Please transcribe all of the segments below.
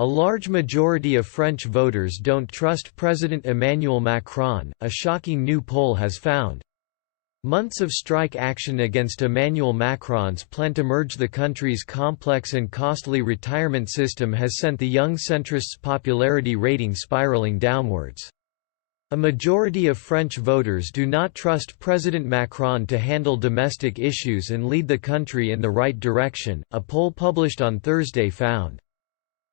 A large majority of French voters don't trust President Emmanuel Macron, a shocking new poll has found. Months of strike action against Emmanuel Macron's plan to merge the country's complex and costly retirement system has sent the young centrists' popularity rating spiraling downwards. A majority of French voters do not trust President Macron to handle domestic issues and lead the country in the right direction, a poll published on Thursday found.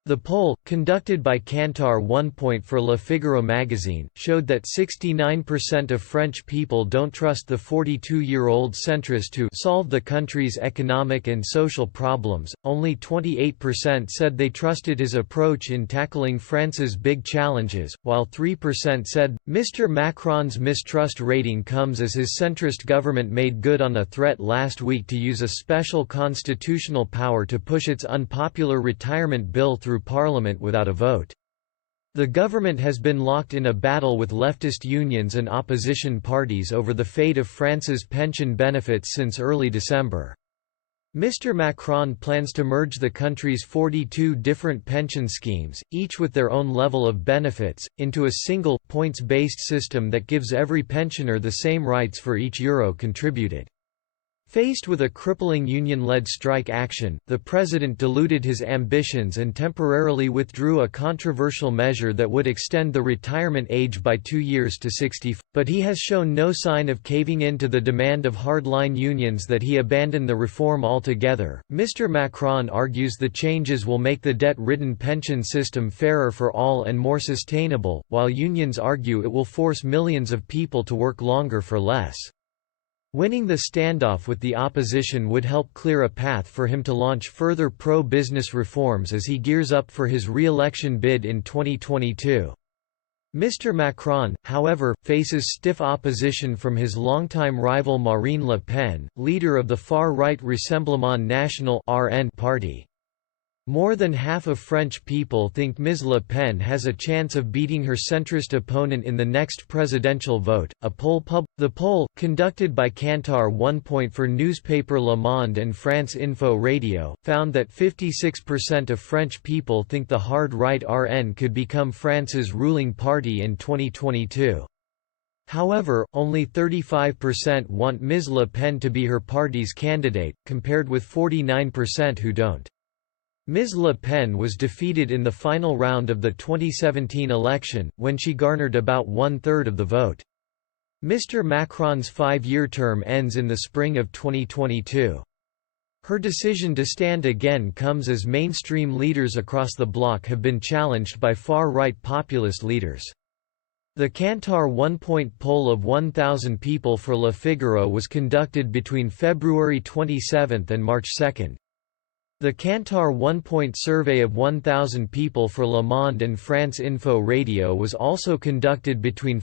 The poll, conducted by Kantar 1 Point for Le Figaro magazine, showed that 69% of French people don't trust the 42-year-old centrist to solve the country's economic and social problems. Only 28% said they trusted his approach in tackling France's big challenges, while 3% said Mr. Macron's mistrust rating comes as his centrist government made good on a threat last week to use a special constitutional power to push its unpopular retirement bill through Parliament without a vote. The government has been locked in a battle with leftist unions and opposition parties over the fate of France's pension benefits since early December. Mr. Macron plans to merge the country's 42 different pension schemes, each with their own level of benefits, into a single, points-based system that gives every pensioner the same rights for each euro contributed. Faced with a crippling union-led strike action, the president diluted his ambitions and temporarily withdrew a controversial measure that would extend the retirement age by 2 years to 60, but he has shown no sign of caving in to the demand of hardline unions that he abandon the reform altogether. Mr. Macron argues the changes will make the debt-ridden pension system fairer for all and more sustainable, while unions argue it will force millions of people to work longer for less. Winning the standoff with the opposition would help clear a path for him to launch further pro-business reforms as he gears up for his re-election bid in 2022. Mr. Macron, however, faces stiff opposition from his longtime rival Marine Le Pen, leader of the far-right Rassemblement National (RN) party. More than half of French people think Ms. Le Pen has a chance of beating her centrist opponent in the next presidential vote. The poll, conducted by Kantar 1 Point for newspaper Le Monde and France Info Radio, found that 56% of French people think the hard right RN could become France's ruling party in 2022. However, only 35% want Ms. Le Pen to be her party's candidate, compared with 49% who don't. Ms. Le Pen was defeated in the final round of the 2017 election, when she garnered about one-third of the vote. Mr. Macron's 5-year term ends in the spring of 2022. Her decision to stand again comes as mainstream leaders across the bloc have been challenged by far-right populist leaders. The Kantar 1 Point poll of 1,000 people for Le Figaro was conducted between February 27 and March 2. The Kantar 1 Point survey of 1,000 people for Le Monde and France Info Radio was also conducted between